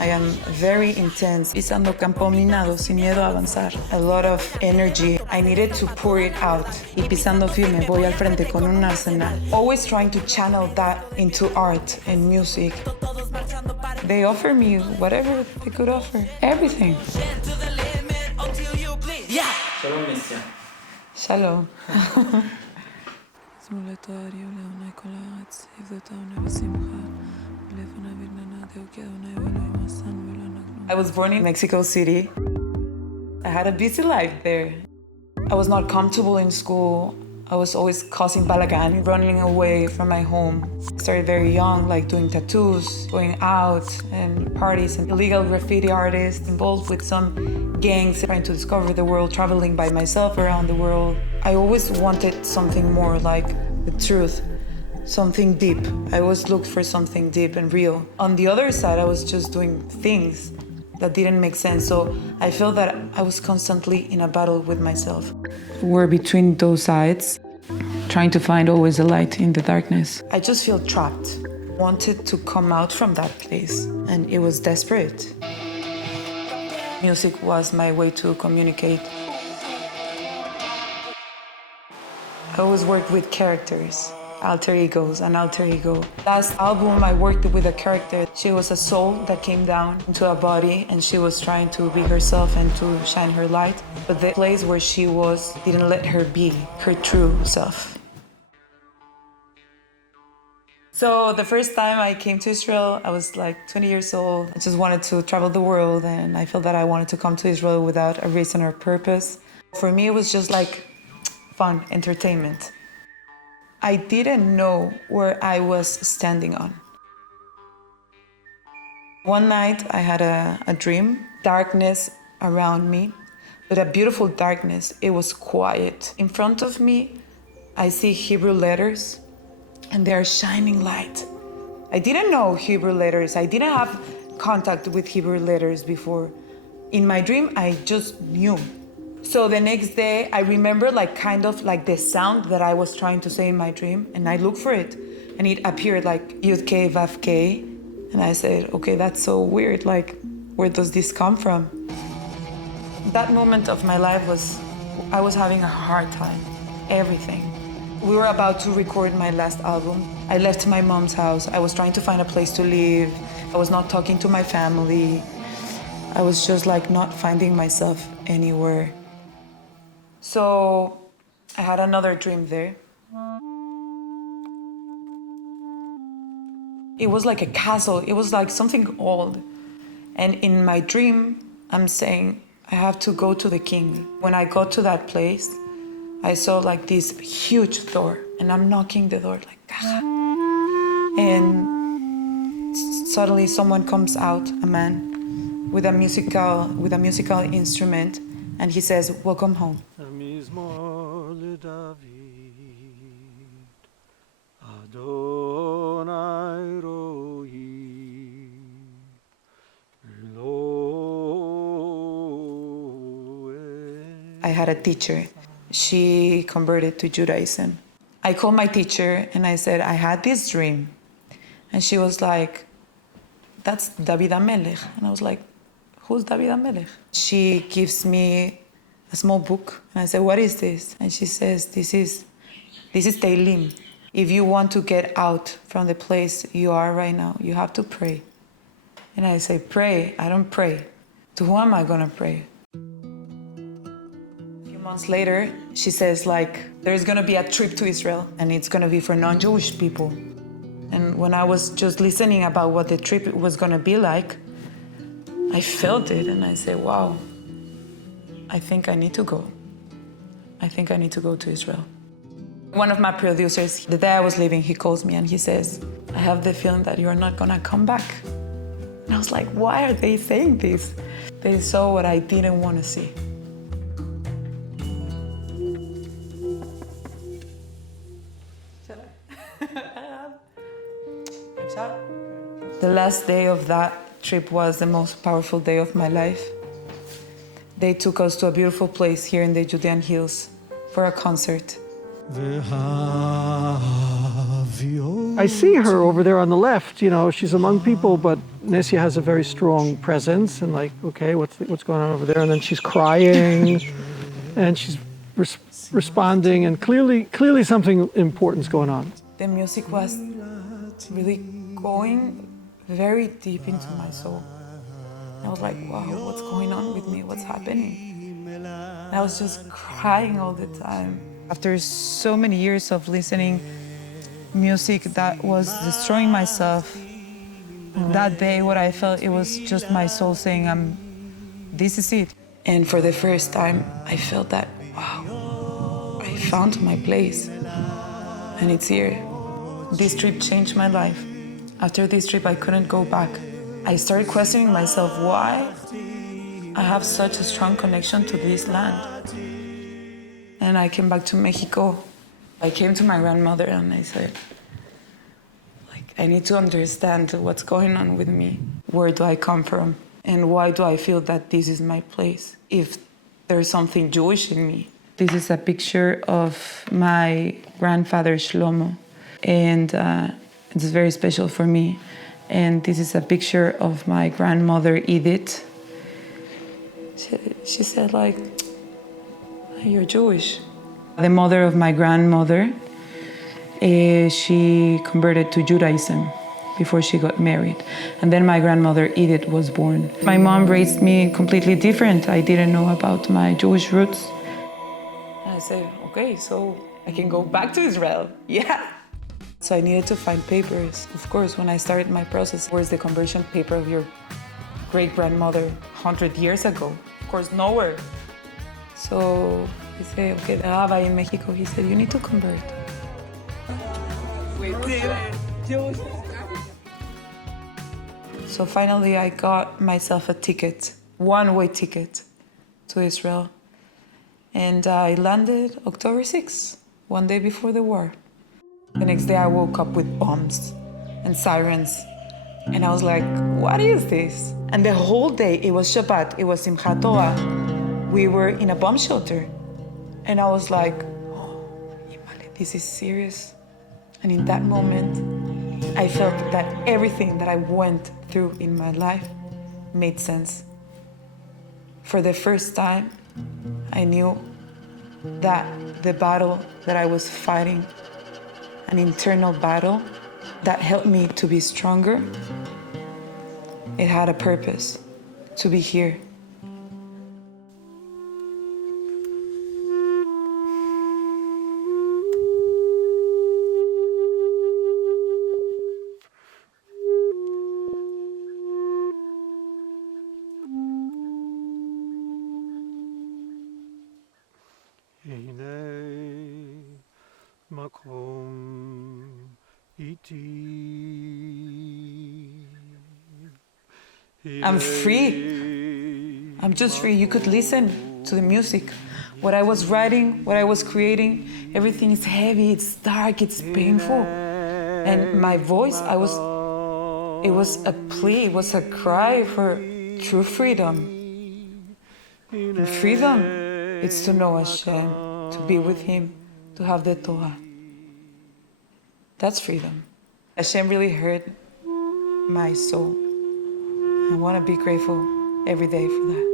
I am very intense. Pisando campo minado, sin miedo a avanzar. A lot of energy. I needed to pour it out. Y pisando firme, voy al frente con un arsenal. Always trying to channel that into art and music. They offer me whatever they could offer. Everything. Shalom, Nesya. Shalom. I was born in Mexico City. I had a busy life there. I was not comfortable in school. I was always causing balagan, running away from my home. Started very young, like doing tattoos, going out and parties, and illegal graffiti artist, involved with some gangs, trying to discover the world, traveling by myself around the world. I always wanted something more, like the truth, something deep. I always looked for something deep and real. On the other side, I was just doing things that didn't make sense. So I felt that I was constantly in a battle with myself. We're between those sides, trying to find always a light in the darkness. I just feel trapped. Wanted to come out from that place, and it was desperate. Music was my way to communicate. I always worked with characters. Alter egos, an alter ego. Last album I worked with a character. She was a soul that came down into a body, and she was trying to be herself and to shine her light. But the place where she was didn't let her be her true self. So the first time I came to Israel, I was like 20 years old. I just wanted to travel the world, and I felt that I wanted to come to Israel without a reason or purpose. For me, it was just like fun, entertainment. I didn't know where I was standing on. One night I had a dream, darkness around me, but a beautiful darkness. It was quiet. In front of me, I see Hebrew letters, and they are shining light. I didn't know Hebrew letters. I didn't have contact with Hebrew letters before. In my dream, I just knew. So the next day, I remember kind of the sound that I was trying to say in my dream, and I looked for it, and it appeared like Yud K Vav K, and I said, okay, that's so weird. Where does this come from? That moment of my life I was having a hard time. Everything. We were about to record my last album. I left my mom's house. I was trying to find a place to live. I was not talking to my family. I was just not finding myself anywhere. So I had another dream there. It was like a castle. It was like something old. And in my dream, I'm saying, I have to go to the king. When I got to that place, I saw this huge door, and I'm knocking the door caja. And suddenly someone comes out, a man, with a musical instrument, and he says, welcome home. I had a teacher. She converted to Judaism. I called my teacher and I said, I had this dream. And she was like, that's David HaMelech. And I was like, who's David HaMelech? She gives me a small book. And I said, what is this? And she says, this is Teilim. If you want to get out from the place you are right now, you have to pray. And I say, pray? I don't pray. To who am I going to pray? Months later, she says there's going to be a trip to Israel, and it's going to be for non-Jewish people. And when I was just listening about what the trip was going to be like, I felt it, and I said, wow, I think I need to go. I think I need to go to Israel. One of my producers, the day I was leaving, he calls me and he says, I have the feeling that you're not going to come back. And I was like, why are they saying this? They saw what I didn't want to see. The last day of that trip was the most powerful day of my life. They took us to a beautiful place here in the Judean Hills for a concert. I see her over there on the left, you know, she's among people, but Nesya has a very strong presence and like, okay, what's going on over there? And then she's crying and she's responding and clearly something important's going on. The music was really going very deep into my soul. I was like, wow, what's going on with me? What's happening? And I was just crying all the time. After so many years of listening music that was destroying myself, that day what I felt, it was just my soul saying, this is it. And for the first time, I felt that, wow, I found my place and it's here. This trip changed my life. After this trip, I couldn't go back. I started questioning myself why I have such a strong connection to this land. And I came back to Mexico. I came to my grandmother and I said, I need to understand what's going on with me. Where do I come from? And why do I feel that this is my place? If there's something Jewish in me. This is a picture of my grandfather, Shlomo. And it's very special for me. And this is a picture of my grandmother, Edith. She said, you're Jewish. The mother of my grandmother, she converted to Judaism before she got married. And then my grandmother, Edith, was born. My mom raised me completely different. I didn't know about my Jewish roots. And I said, okay, so I can go back to Israel. Yeah. So I needed to find papers. Of course, when I started my process, where's the conversion paper of your great-grandmother 100 years ago? Of course, nowhere. So he said, okay, the rabbi in Mexico, he said, you need to convert. So finally, I got myself a ticket, one-way ticket to Israel. And I landed October 6th, one day before the war. The next day I woke up with bombs and sirens. And I was like, what is this? And the whole day, it was Shabbat, it was Simchat Torah. We were in a bomb shelter. And I was like, oh, this is serious. And in that moment, I felt that everything that I went through in my life made sense. For the first time, I knew that the battle that I was fighting, an internal battle that helped me to be stronger, it had a purpose, to be here. I'm free. I'm just free. You could listen to the music. What I was writing, what I was creating, everything is heavy, it's dark, it's painful. And my voice, it was a plea, it was a cry for true freedom. And freedom, it's to know Hashem, to be with Him, to have the Torah. That's freedom. Hashem really heard my soul. I want to be grateful every day for that.